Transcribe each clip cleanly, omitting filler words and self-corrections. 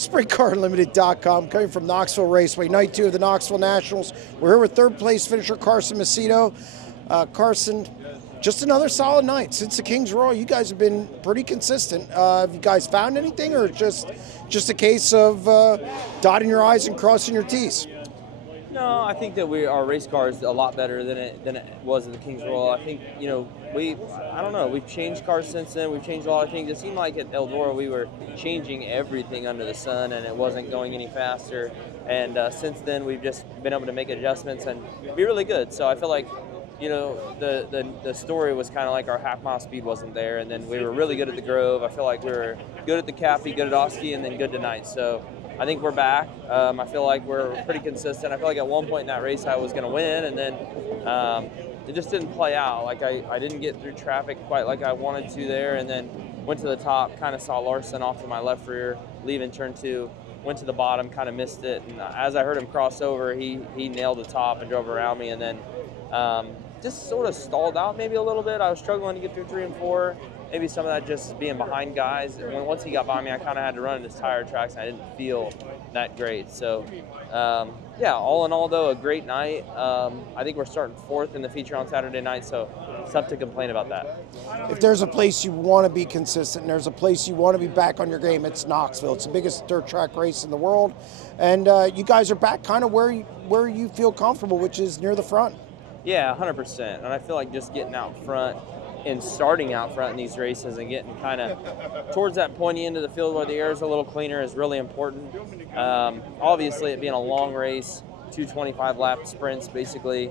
SprintCarUnlimited.com, coming from Knoxville Raceway, night 2 of the Knoxville Nationals. We're here with third place finisher Carson Macedo. Carson, just another solid night. Since the King's Royal, you guys have been pretty consistent. Have you guys found anything, or just a case of dotting your I's and crossing your T's? No, I think that our race car is a lot better than it was at the King's Royal. I think, we've changed cars since then. We've changed a lot of things. It seemed like at Eldora we were changing everything under the sun, and it wasn't going any faster. And since then, we've just been able to make adjustments and be really good. So I feel like, the story was kind of like our half-mile speed wasn't there, and then we were really good at the Grove. I feel like we were good at the Cappy, good at Oski, and then good tonight. So I think we're back. I feel like we're pretty consistent. I feel like at one point in that race I was going to win, and then it just didn't play out. Like I didn't get through traffic quite like I wanted to there, and then went to the top, kind of saw Larson off to my left rear, leaving turn 2, went to the bottom, kind of missed it. And as I heard him cross over, he nailed the top and drove around me, and then just sort of stalled out maybe a little bit. I was struggling to get through 3 and 4. Maybe some of that just being behind guys. And once he got by me, I kind of had to run into tire tracks, and I didn't feel that great. So, all in all, though, a great night. I think we're starting 4th in the feature on Saturday night, so it's tough to complain about that. If there's a place you want to be consistent, and there's a place you want to be back on your game, it's Knoxville. It's the biggest dirt track race in the world, and you guys are back kind of where you feel comfortable, which is near the front. Yeah, 100%. And I feel like just getting out front and starting out front in these races and getting kind of towards that pointy end of the field where the air is a little cleaner is really important. Obviously, it being a long race, 225 lap sprints basically,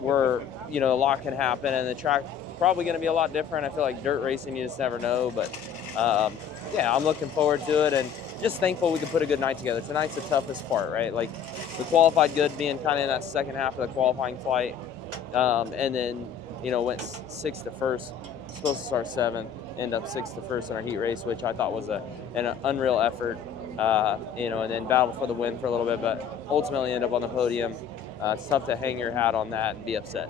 where a lot can happen, and the track probably going to be a lot different. I feel like dirt racing, you just never know, but I'm looking forward to it, and just thankful we could put a good night together. Tonight's the toughest part, right? Like, we qualified good, being kind of in that second half of the qualifying flight, and then went 6th to 1st, supposed to start 7th, end up 6th to 1st in our heat race, which I thought was an unreal effort, and then battled for the win for a little bit, but ultimately ended up on the podium. It's tough to hang your hat on that and be upset.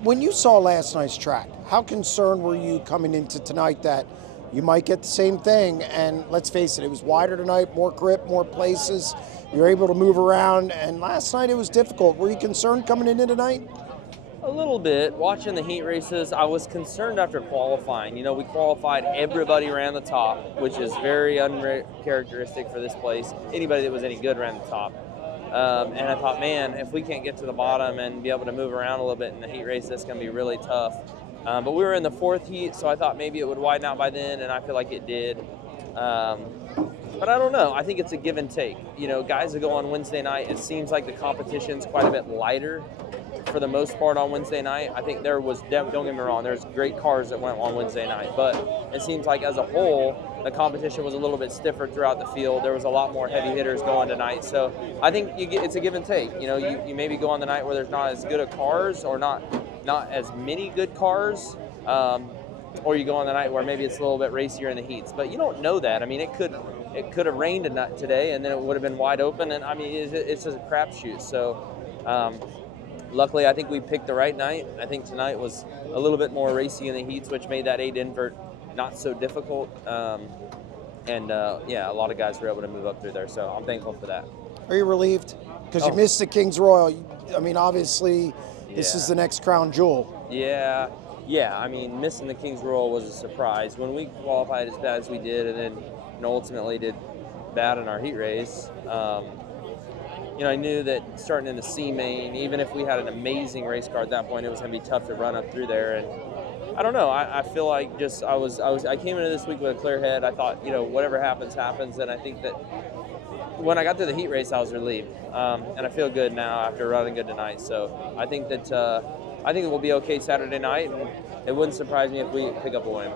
When you saw last night's track, how concerned were you coming into tonight that you might get the same thing? And let's face it was wider tonight, more grip, more places. You're able to move around, and last night it was difficult. Were you concerned coming into tonight? A little bit. Watching the heat races, I was concerned after qualifying. We qualified, everybody ran the top, which is very uncharacteristic for this place. Anybody that was any good ran the top. And I thought, man, if we can't get to the bottom and be able to move around a little bit in the heat race, that's going to be really tough. But we were in the 4th heat, so I thought maybe it would widen out by then, and I feel like it did. But I don't know. I think it's a give and take. Guys that go on Wednesday night, it seems like the competition's quite a bit lighter for the most part on Wednesday night. I think there was, don't get me wrong, there's great cars that went on Wednesday night, but it seems like as a whole, the competition was a little bit stiffer throughout the field. There was a lot more heavy hitters going tonight. So I think it's a give and take. You maybe go on the night where there's not as good of cars, or not as many good cars, or you go on the night where maybe it's a little bit racier in the heats. But you don't know that. I mean, it could have rained today, and then it would have been wide open. And I mean, it's just a crapshoot. So luckily, I think we picked the right night. I think tonight was a little bit more racy in the heats, which made that 8 invert not so difficult. A lot of guys were able to move up through there. So I'm thankful for that. Are you relieved? Because you missed the King's Royal. I mean, obviously, this is the next crown jewel. Yeah. I mean, missing the King's Royal was a surprise. When we qualified as bad as we did, and then ultimately did bad in our heat race, I knew that starting in the C main, even if we had an amazing race car at that point, it was going to be tough to run up through there. And I don't know. I feel like I came into this week with a clear head. I thought, whatever happens, happens. And I think that when I got to the heat race, I was relieved, and I feel good now after running good tonight. So I think that it will be okay Saturday night, and it wouldn't surprise me if we pick up a win.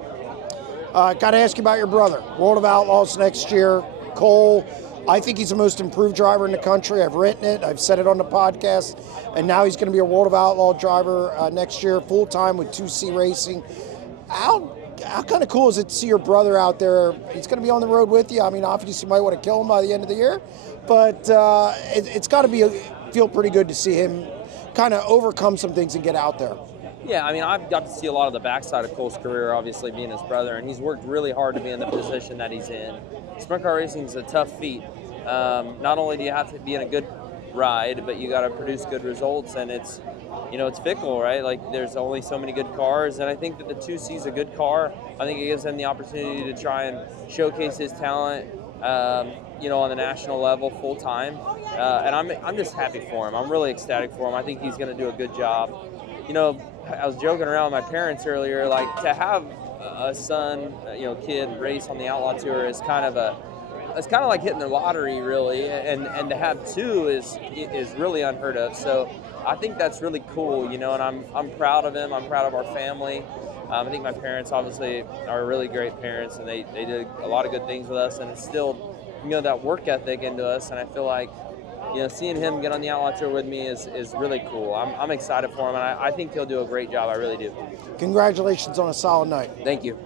Got to ask you about your brother. World of Outlaws next year. Cole, I think he's the most improved driver in the country. I've written it. I've said it on the podcast. And now he's going to be a World of Outlaw driver next year, full-time with 2C Racing. How kind of cool is it to see your brother out there? He's going to be on the road with you. I mean, obviously you might want to kill him by the end of the year. But it's got to feel pretty good to see him kind of overcome some things and get out there. Yeah, I mean, I've got to see a lot of the backside of Cole's career, obviously being his brother, and he's worked really hard to be in the position that he's in. sprint car racing is a tough feat. Not only do you have to be in a good ride, but you got to produce good results, and it's fickle, right? Like there's only so many good cars, and I think that the 2C is a good car. I think it gives him the opportunity to try and showcase his talent, on the national level full time, and I'm just happy for him. I'm really ecstatic for him. I think he's going to do a good job. I was joking around with my parents earlier, like to have a son, kid race on the Outlaw Tour is kind of like hitting the lottery, really, and to have two is really unheard of. So I think that's really cool, and I'm proud of him. I'm proud of our family. I think my parents obviously are really great parents, and they did a lot of good things with us and instilled, that work ethic into us. And I feel like, seeing him get on the Outlaw Tour with me is really cool. I'm excited for him, and I think he'll do a great job. I really do. Congratulations on a solid night. Thank you.